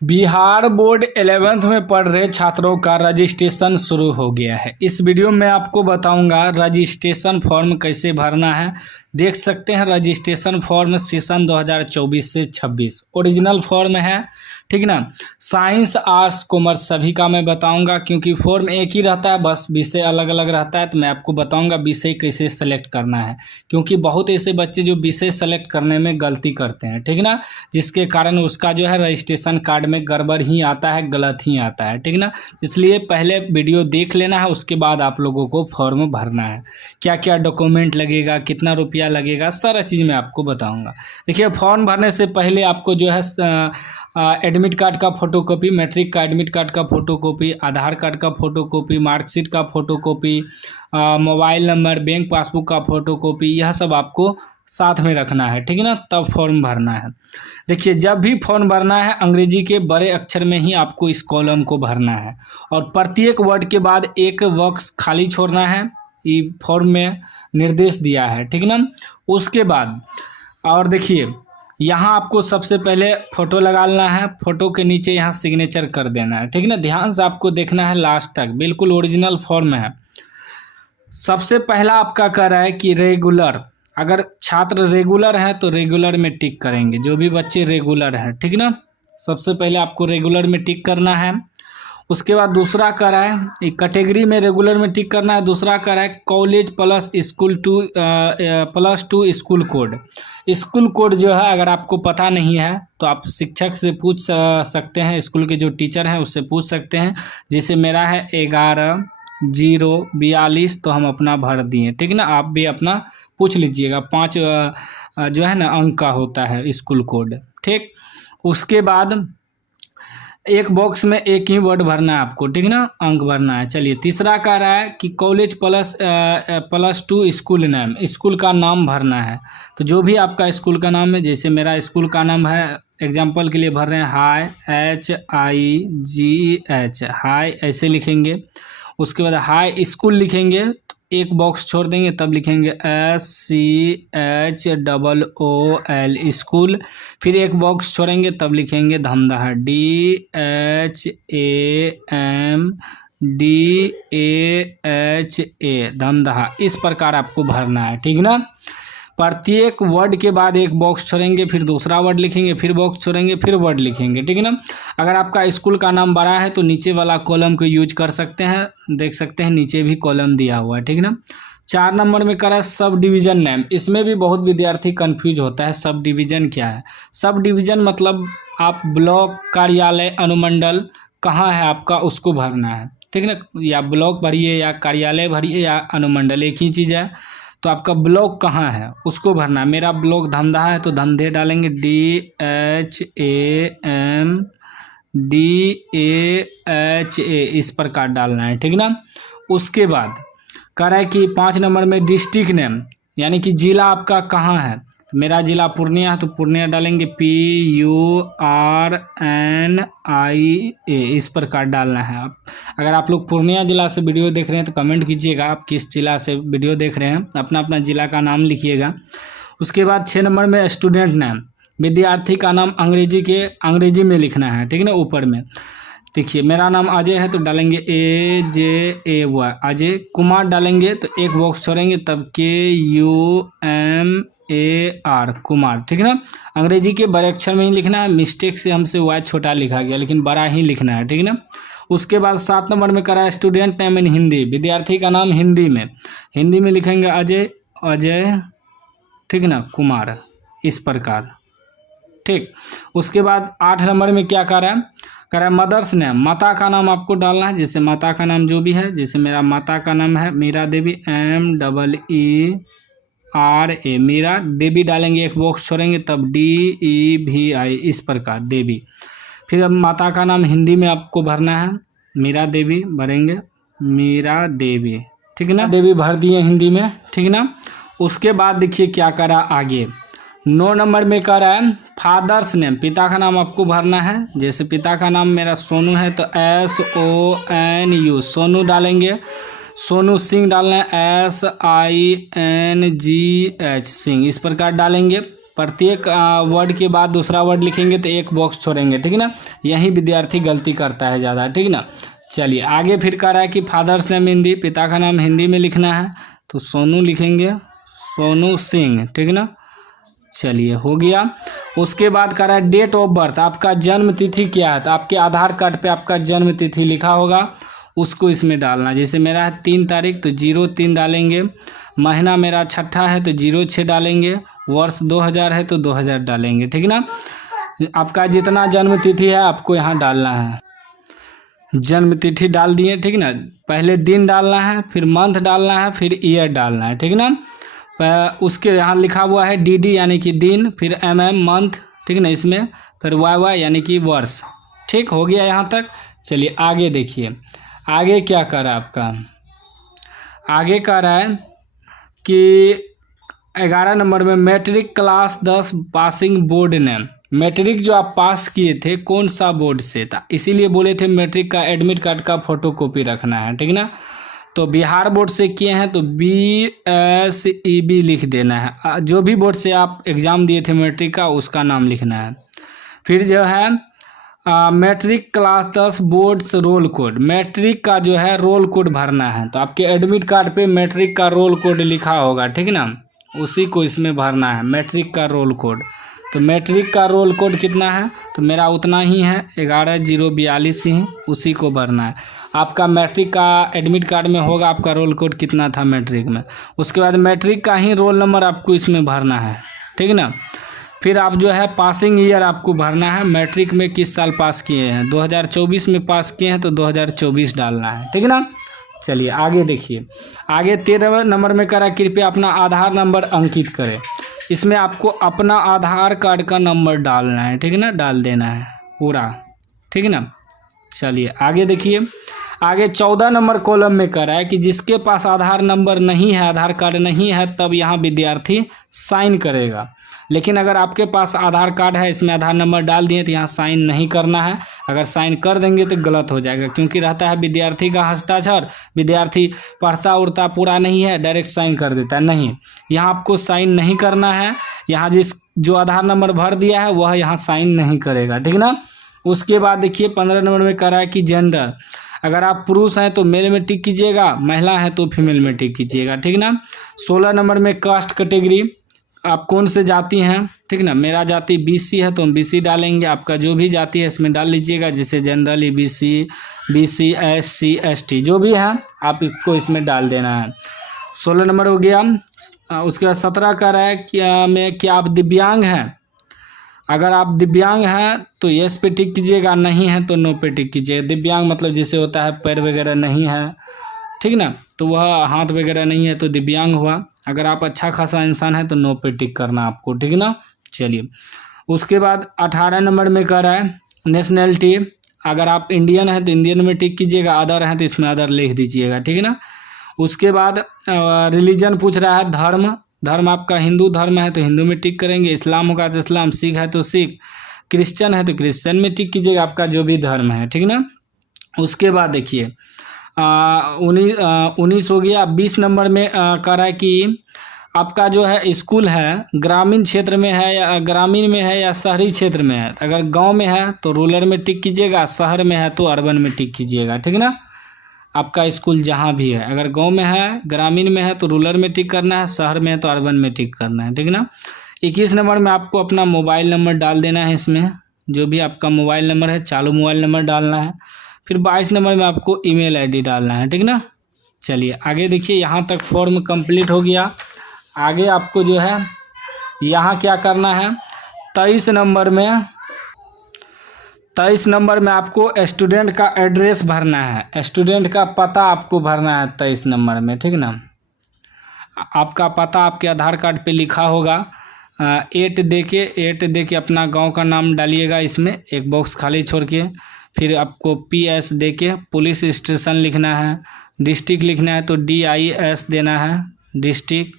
Bihar board 11th में पढ़ रहे छात्रों का रजिस्ट्रेशन शुरू हो गया है। इस वीडियो में आपको बताऊंगा रजिस्ट्रेशन फॉर्म कैसे भरना है। देख सकते हैं रजिस्ट्रेशन फॉर्म सेशन 2024 से 26 ओरिजिनल फॉर्म है, ठीक ना। साइंस आर्ट्स कॉमर्स सभी का मैं बताऊंगा, क्योंकि फॉर्म एक ही रहता है, बस विषय अलग अलग रहता है। तो मैं आपको बताऊंगा विषय कैसे सेलेक्ट करना है, क्योंकि बहुत ऐसे बच्चे जो विषय सेलेक्ट करने में गलती करते हैं, ठीक ना, जिसके कारण उसका जो है रजिस्ट्रेशन कार्ड में गड़बड़ ही आता है, गलत ही आता है, ठीक ना। इसलिए पहले वीडियो देख लेना है, उसके बाद आप लोगों को फॉर्म भरना है। क्या क्या डॉक्यूमेंट लगेगा, कितना रुपया लगेगा, सारा चीज़ मैं आपको बताऊंगा। देखिए, फॉर्म भरने से पहले आपको जो है एडमिट कार्ड का फोटोकॉपी, मैट्रिक का एडमिट कार्ड का फोटोकॉपी, आधार कार्ड का फोटोकॉपी, मार्कशीट का photocopy, mobile number, bank passbook का फोटोकॉपी, यह सब आपको साथ में रखना है, ठीक है ना, तब फॉर्म भरना है। देखिए, जब भी फॉर्म भरना है अंग्रेजी के बड़े अक्षर में ही आपको इस कॉलम को भरना है, और प्रत्येक वर्ड के बाद एक बॉक्स खाली छोड़ना है। ये फॉर्म में निर्देश दिया है, ठीक ना। उसके बाद और देखिए, यहाँ आपको सबसे पहले फ़ोटो लगाना है, फ़ोटो के नीचे यहाँ सिग्नेचर कर देना है, ठीक ना। ध्यान से आपको देखना है लास्ट तक, बिल्कुल ओरिजिनल फॉर्म है। सबसे पहला आपका कह रहा है कि रेगुलर, अगर छात्र रेगुलर है तो रेगुलर में टिक करेंगे, जो भी बच्चे रेगुलर हैं, ठीक ना। सबसे पहले आपको रेगुलर में टिक करना है। उसके बाद दूसरा कर रहा है एक कैटेगरी में रेगुलर में टिक करना है। दूसरा कर रहा है college plus school +2 school code. School code जो है अगर आपको पता नहीं है तो आप शिक्षक से पूछ सकते हैं, स्कूल के जो टीचर हैं उससे पूछ सकते हैं। जैसे मेरा है 11-0-42, तो हम अपना भर दिए, ठीक ना। आप भी अपना पूछ लीजिएगा, 5 जो है ना अंक का होता है स्कूल कोड, ठीक। उसके बाद एक बॉक्स में एक ही वर्ड भरना है आपको, ठीक ना, अंक भरना है। चलिए, तीसरा कह रहा है कि कॉलेज +2 स्कूल नेम, स्कूल का नाम भरना है। तो जो भी आपका स्कूल का नाम है, जैसे मेरा स्कूल का नाम है, एग्जाम्पल के लिए भर रहे हैं हाई, HIGH, हाई ऐसे लिखेंगे। उसके बाद हाई स्कूल लिखेंगे तो एक बॉक्स छोड़ देंगे, तब लिखेंगे SCHOOL स्कूल। फिर एक बॉक्स छोड़ेंगे, तब लिखेंगे धमदाहा, DHAMDAHA, धमदाहा। इस प्रकार आपको भरना है, ठीक ना। प्रत्येक वर्ड के बाद एक बॉक्स छोड़ेंगे, फिर दूसरा वर्ड लिखेंगे, फिर बॉक्स छोड़ेंगे, फिर वर्ड लिखेंगे, ठीक है ना। अगर आपका स्कूल का नाम बड़ा है तो नीचे वाला कॉलम को यूज कर सकते हैं, देख सकते हैं नीचे भी कॉलम दिया हुआ है, ठीक ना। 4 नंबर में करा सब डिवीज़न नेम। इसमें भी बहुत विद्यार्थी कंफ्यूज होता है, सब डिवीज़न क्या है। सब डिवीज़न मतलब आप ब्लॉक, कार्यालय, अनुमंडल कहाँ है आपका, उसको भरना है, ठीक ना। या ब्लॉक भरिए या कार्यालय भरिए या अनुमंडल, एक ही चीज़ है। तो आपका ब्लॉक कहाँ है उसको भरना है। मेरा ब्लॉक धमदाहा है तो धमदे डालेंगे, DHAMDAHA, इस प्रकार डालना है, ठीक ना। उसके बाद कह रहा है कि 5 नंबर में डिस्ट्रिक्ट नेम, यानी कि ज़िला आपका कहाँ है। तो मेरा ज़िला पूर्णिया है तो पूर्णिया डालेंगे, PURNIA, इस प्रकार डालना है। आप अगर आप लोग पूर्णिया ज़िला से वीडियो देख रहे हैं तो कमेंट कीजिएगा आप किस ज़िला से वीडियो देख रहे हैं, अपना अपना ज़िला का नाम लिखिएगा। उसके बाद 6 नंबर में स्टूडेंट नेम, विद्यार्थी का नाम अंग्रेजी में लिखना है, ठीक है ना, ऊपर में। देखिए, मेरा नाम अजय है तो डालेंगे AJAY, अजय। कुमार डालेंगे तो एक बॉक्स छोड़ेंगे, तब KUMAR, कुमार, ठीक है ना। अंग्रेजी के बड़े अक्षर में ही लिखना है, मिस्टेक से हमसे Y छोटा लिखा गया, लेकिन बड़ा ही लिखना है, ठीक है ना। उसके बाद 7 नंबर में करा है स्टूडेंट नेम इन हिंदी, विद्यार्थी का नाम हिंदी में लिखेंगे अजय, ठीक है ना, कुमार, इस प्रकार, ठीक। उसके बाद 8 नंबर में क्या कह रहा है मदर्स नेम, माता का नाम आपको डालना है। जैसे माता का नाम जो भी है, जैसे मेरा माता का नाम है मीरा देवी, MEERA, मीरा देवी डालेंगे, एक बॉक्स छोड़ेंगे, तब DEVI, इस प्रकार देवी। फिर अब माता का नाम हिंदी में आपको भरना है, मीरा देवी भरेंगे, मीरा देवी, ठीक है ना। देवी भर दिए हिंदी में, ठीक है ना। उसके बाद देखिए क्या करा आगे, 9 नंबर में कह रहा है फादर्स नेम, पिता का नाम आपको भरना है। जैसे पिता का नाम मेरा सोनू है तो SONU, सोनू डालेंगे। सोनू सिंह डालना है, SINGH, सिंह, इस प्रकार डालेंगे। प्रत्येक वर्ड के बाद दूसरा वर्ड लिखेंगे तो एक बॉक्स छोड़ेंगे, ठीक है ना। यही विद्यार्थी गलती करता है ज़्यादा, ठीक ना। चलिए आगे फिर कह रहा है कि फादर्स नेम हिंदी, पिता का नाम हिंदी में लिखना है, तो सोनू लिखेंगे, सोनू सिंह, ठीक ना। चलिए हो गया। उसके बाद कह रहा है डेट ऑफ बर्थ, आपका जन्म तिथि क्या है, तो आपके आधार कार्ड पे आपका जन्म तिथि लिखा होगा, उसको इसमें डालना। जैसे मेरा है 3 तारीख तो 03 डालेंगे, महीना मेरा 6 है तो 06 डालेंगे, वर्ष 2000 है तो 2000 डालेंगे, ठीक ना। आपका जितना जन्म तिथि है आपको यहाँ डालना है। जन्म तिथि डाल दिए, ठीक ना। पहले दिन डालना है, फिर मंथ डालना है, फिर ईयर डालना है, ठीक ना। उसके यहाँ लिखा हुआ है DD यानी कि दिन, फिर MM मंथ, ठीक ना। इसमें फिर YY यानी कि वर्ष, ठीक हो गया यहाँ तक। चलिए आगे देखिए, आगे क्या कर रहा है आपका, आगे कह रहा है कि 11 नंबर में matric class 10 passing board name, matric जो आप पास किए थे कौन सा बोर्ड से था, इसीलिए बोले थे मैट्रिक का एडमिट कार्ड का फोटोकॉपी रखना है, ठीक ना। तो बिहार बोर्ड से किए हैं तो BSEB लिख देना है। जो भी बोर्ड से आप एग्ज़ाम दिए थे मैट्रिक का उसका नाम लिखना है। फिर जो है matric class 10 boards roll code, matric का जो है रोल कोड भरना है, तो आपके एडमिट कार्ड पे मैट्रिक का रोल कोड लिखा होगा, ठीक ना, उसी को इसमें भरना है, मैट्रिक का रोल कोड। तो मैट्रिक का रोल कोड कितना है, तो मेरा उतना ही है 11042 ही, उसी को भरना है। आपका मैट्रिक का एडमिट कार्ड में होगा आपका रोल कोड कितना था मैट्रिक में, उसके बाद मैट्रिक का ही रोल नंबर आपको इसमें भरना है, ठीक ना। फिर आप जो है पासिंग ईयर आपको भरना है, मैट्रिक में किस साल पास किए हैं, 2024 में पास किए हैं तो 2024 डालना है, ठीक ना। चलिए आगे देखिए, आगे 13 नंबर में करा कृपया अपना आधार नंबर अंकित करें। इसमें आपको अपना आधार कार्ड का नंबर डालना है, ठीक है ना, डाल देना है पूरा, ठीक है ना। चलिए आगे देखिए, आगे 14 नंबर कॉलम में कह रहा है कि जिसके पास आधार नंबर नहीं है, आधार कार्ड नहीं है, तब यहाँ विद्यार्थी साइन करेगा। लेकिन अगर आपके पास आधार कार्ड है, इसमें आधार नंबर डाल दिए तो यहाँ साइन नहीं करना है। अगर साइन कर देंगे तो गलत हो जाएगा, क्योंकि रहता है विद्यार्थी का हस्ताक्षर, विद्यार्थी पढ़ता उड़ता पूरा नहीं है, डायरेक्ट साइन कर देता है, नहीं, यहाँ आपको साइन नहीं करना है। यहाँ जो आधार नंबर भर दिया है वह यहाँ साइन नहीं करेगा, ठीक ना। उसके बाद देखिए 15 नंबर में कह रहा है कि जेंडर, अगर आप पुरुष हैं तो मेल में टिक कीजिएगा, महिला है तो फीमेल में टिक कीजिएगा, ठीक ना। 16 नंबर में कास्ट कैटेगरी, आप कौन से जाति हैं, ठीक ना। मेरा जाति BC है तो हम BC डालेंगे, आपका जो भी जाति है इसमें डाल लीजिएगा, जैसे जनरली BC SC ST जो भी है आप इसको इसमें डाल देना है। 16 नंबर हो गया। उसके बाद 17 का रहा है क्या आप दिव्यांग हैं, अगर आप दिव्यांग हैं तो यस पे टिक कीजिएगा, नहीं है तो नो पे टिक कीजिएगा। दिव्यांग मतलब जैसे होता है पैर वगैरह नहीं है, ठीक ना, तो वह हाथ वगैरह नहीं है तो दिव्यांग हुआ। अगर आप अच्छा खासा इंसान है तो नो पे टिक करना आपको, ठीक ना। चलिए उसके बाद 18 नंबर में कह रहा है नेशनैलिटी, अगर आप इंडियन है तो इंडियन में टिक कीजिएगा, अदर है तो इसमें अदर लिख दीजिएगा, ठीक है ना। उसके बाद रिलीजन पूछ रहा है, धर्म आपका हिंदू धर्म है तो हिंदू में टिक करेंगे, इस्लाम होगा तो इस्लाम, सिख है तो सिख, क्रिश्चियन है तो क्रिश्चियन में टिक कीजिएगा, आपका जो भी धर्म है, ठीक ना। उसके बाद देखिए 19 हो गया। 20 नंबर में कह रहा है कि आपका जो है स्कूल है ग्रामीण क्षेत्र में है या ग्रामीण में है या शहरी क्षेत्र में है। अगर गांव में है तो रूरल में टिक कीजिएगा, शहर में है तो अर्बन में टिक कीजिएगा, ठीक ना। आपका स्कूल जहां भी है, अगर गांव में है ग्रामीण में है तो रूरल में टिक करना है, शहर में है तो अर्बन में टिक करना है, ठीक ना। 21 नंबर में आपको अपना मोबाइल नंबर डाल देना है, इसमें जो भी आपका मोबाइल नंबर है चालू मोबाइल नंबर डालना है। फिर 22 नंबर में आपको ईमेल आईडी डालना है, ठीक ना। चलिए आगे देखिए, यहाँ तक फॉर्म कंप्लीट हो गया। आगे आपको जो है यहाँ क्या करना है, 23 नंबर में आपको स्टूडेंट का एड्रेस भरना है, स्टूडेंट का पता आपको भरना है 23 नंबर में, ठीक ना। आपका पता आपके आधार कार्ड पे लिखा होगा, 8 दे के अपना गांव का नाम डालिएगा, इसमें एक बॉक्स खाली छोड़ के। फिर आपको PS दे के पुलिस स्टेशन लिखना है, डिस्ट्रिक्ट लिखना है तो DIS देना है, डिस्ट्रिक्ट।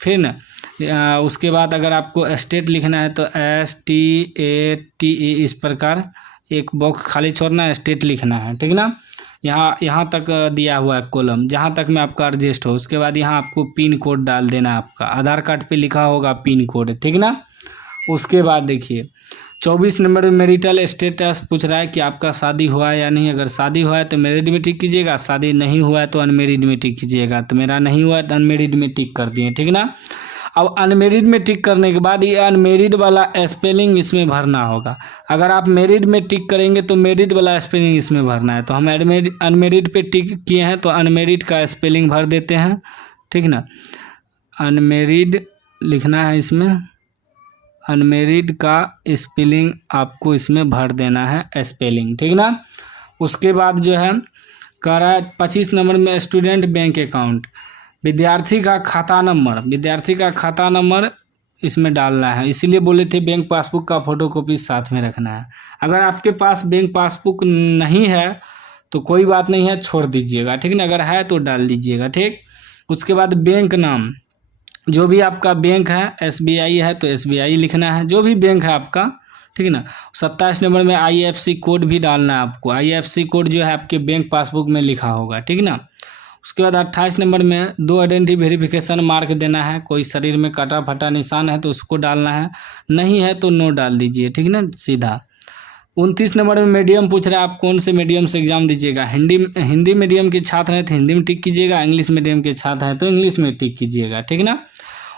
फिर ना उसके बाद अगर आपको स्टेट लिखना है तो STATE, इस प्रकार एक बॉक्स खाली छोड़ना है, स्टेट लिखना है, ठीक ना। यहाँ तक दिया हुआ है कॉलम, जहाँ तक में आपका एडजस्ट हो। उसके बाद यहाँ आपको पिन कोड डाल देना है, आपका आधार कार्ड पे लिखा होगा पिन कोड, ठीक ना। उसके बाद देखिए 24 नंबर में मैरिटल स्टेटस पूछ रहा है कि आपका शादी हुआ है या नहीं। अगर शादी हुआ है तो मैरिड में टिक कीजिएगा, शादी नहीं हुआ है तो अनमेरिड में टिक कीजिएगा। तो मेरा नहीं हुआ है तो अनमेरिड में टिक कर दिए, ठीक ना। अब अनमेरिड में टिक करने के बाद ये अनमेरिड वाला स्पेलिंग इसमें भरना होगा। अगर आप मेरिड में टिक करेंगे तो मेरिड वाला स्पेलिंग इसमें भरना है। तो हम अनमेरिड पे टिक किए हैं तो अनमेरिड का स्पेलिंग भर देते हैं, ठीक ना। अनमेरिड लिखना है इसमें, अनमेरिड का स्पेलिंग आपको इसमें भर देना है स्पेलिंग, ठीक ना। उसके बाद जो है कह रहा है 25 नंबर में स्टूडेंट बैंक अकाउंट, विद्यार्थी का खाता नंबर, विद्यार्थी का खाता नंबर इसमें डालना है। इसीलिए बोले थे बैंक पासबुक का फोटोकॉपी साथ में रखना है। अगर आपके पास बैंक पासबुक नहीं है तो कोई बात नहीं है, छोड़ दीजिएगा, ठीक ना। अगर है तो डाल दीजिएगा, ठीक। उसके बाद बैंक नाम, जो भी आपका बैंक है, SBI है तो SBI लिखना है, जो भी बैंक है आपका, ठीक है ना। 27 नंबर में IFSC कोड भी डालना है आपको। IFSC कोड जो है आपके बैंक पासबुक में लिखा होगा, ठीक ना। उसके बाद 28 नंबर में 2 आइडेंटिटी वेरिफिकेशन मार्क देना है। कोई शरीर में कटा फटा निशान है तो उसको डालना है, नहीं है तो नो डाल दीजिए, ठीक ना, सीधा। 29 नंबर में मीडियम पूछ रहा है, आप कौन से मीडियम से एग्जाम दीजिएगा। हिंदी मीडियम के छात्र हैं तो हिंदी में टिक कीजिएगा, इंग्लिश मीडियम के छात्र हैं तो इंग्लिश में टिक कीजिएगा, ठीक ना।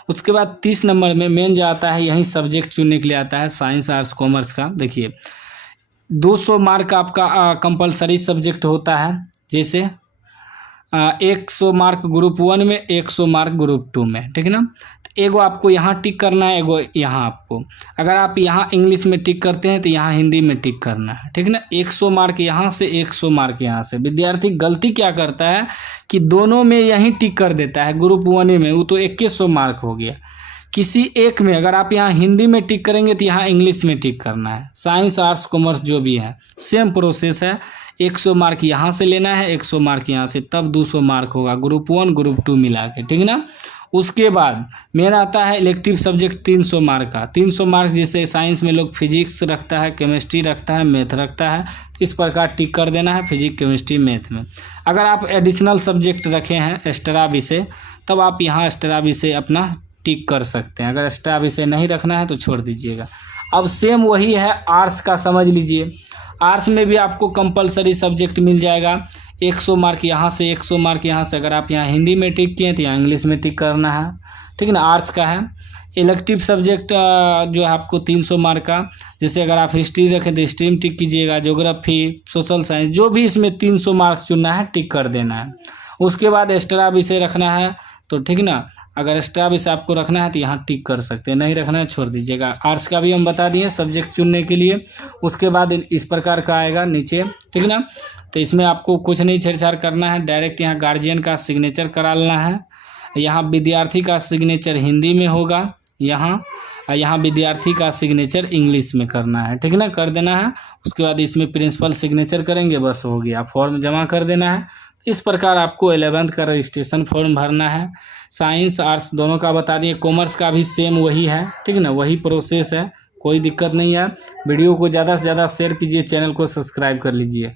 उसके बाद 30 नंबर में मेन जो आता है, यही सब्जेक्ट चुनने के लिए आता है, साइंस आर्ट्स कॉमर्स का। देखिए 200 मार्क आपका कंपलसरी सब्जेक्ट होता है। जैसे 100 मार्क ग्रुप 1 में, 100 मार्क ग्रुप 2 में, ठीक है ना। तो एगो आपको यहाँ टिक करना है, एगो यहाँ आपको। अगर आप यहाँ इंग्लिश में टिक करते हैं तो यहाँ हिंदी में टिक करना है, ठीक है ना। 100 मार्क यहाँ से, 100 मार्क यहाँ से। विद्यार्थी गलती क्या करता है कि दोनों में यहीं टिक कर देता है, ग्रुप 1 में, वो तो 2100 मार्क हो गया। किसी एक में अगर आप यहाँ हिंदी में टिक करेंगे तो यहाँ इंग्लिश में टिक करना है। साइंस आर्ट्स कॉमर्स जो भी है सेम प्रोसेस है। 100 मार्क यहाँ से लेना है, 100 मार्क यहाँ से, तब 200 मार्क होगा ग्रुप 1 ग्रुप 2 मिला के, ठीक ना। उसके बाद मेन आता है इलेक्टिव सब्जेक्ट 300 मार्क का। 300 मार्क जैसे साइंस में लोग फिजिक्स रखता है, केमिस्ट्री रखता है, मैथ रखता है, तो इस प्रकार टिक कर देना है फिजिक्स केमिस्ट्री मैथ में। अगर आप एडिशनल सब्जेक्ट रखे हैं एक्स्ट्रा विषय, तब आप यहाँ एक्स्ट्रा विषय अपना टिक कर सकते हैं। अगर एक्स्ट्रा विषय नहीं रखना है तो छोड़ दीजिएगा। अब सेम वही है आर्ट्स का, समझ लीजिए। आर्ट्स में भी आपको कंपलसरी सब्जेक्ट मिल जाएगा। 100 मार्क यहाँ से, 100 मार्क यहाँ से। अगर आप यहाँ हिंदी में टिक किए तो यहाँ इंग्लिश में टिक करना है, ठीक है ना। आर्ट्स का है। इलेक्टिव सब्जेक्ट जो है आपको 300 मार्क का, जैसे अगर आप हिस्ट्री रखें तो हिस्ट्री में टिक कीजिएगा, ज्योग्राफी, सोशल साइंस, जो भी इसमें 300 मार्क चुनना है टिक कर देना है। उसके बाद एक्स्ट्रा विषय रखना है तो, ठीक ना। अगर एक्स्ट्रा विषय आपको रखना है तो यहाँ टिक कर सकते हैं, नहीं रखना है छोड़ दीजिएगा। आर्ट्स का भी हम बता दिए सब्जेक्ट चुनने के लिए। उसके बाद इस प्रकार का आएगा नीचे, ठीक ना। तो इसमें आपको कुछ नहीं छेड़छाड़ करना है, डायरेक्ट यहाँ गार्जियन का सिग्नेचर करा लेना है। यहाँ विद्यार्थी का सिग्नेचर हिंदी में होगा, यहाँ विद्यार्थी का सिग्नेचर इंग्लिश में करना है, ठीक ना, कर देना है। उसके बाद इसमें प्रिंसिपल सिग्नेचर करेंगे, बस हो गया, फॉर्म जमा कर देना है। इस प्रकार आपको 11th का रजिस्ट्रेशन फॉर्म भरना है। साइंस आर्ट्स दोनों का बता दिए, कॉमर्स का भी सेम वही है, ठीक है ना, वही प्रोसेस है, कोई दिक्कत नहीं है। वीडियो को ज़्यादा से ज़्यादा शेयर कीजिए, चैनल को सब्सक्राइब कर लीजिए।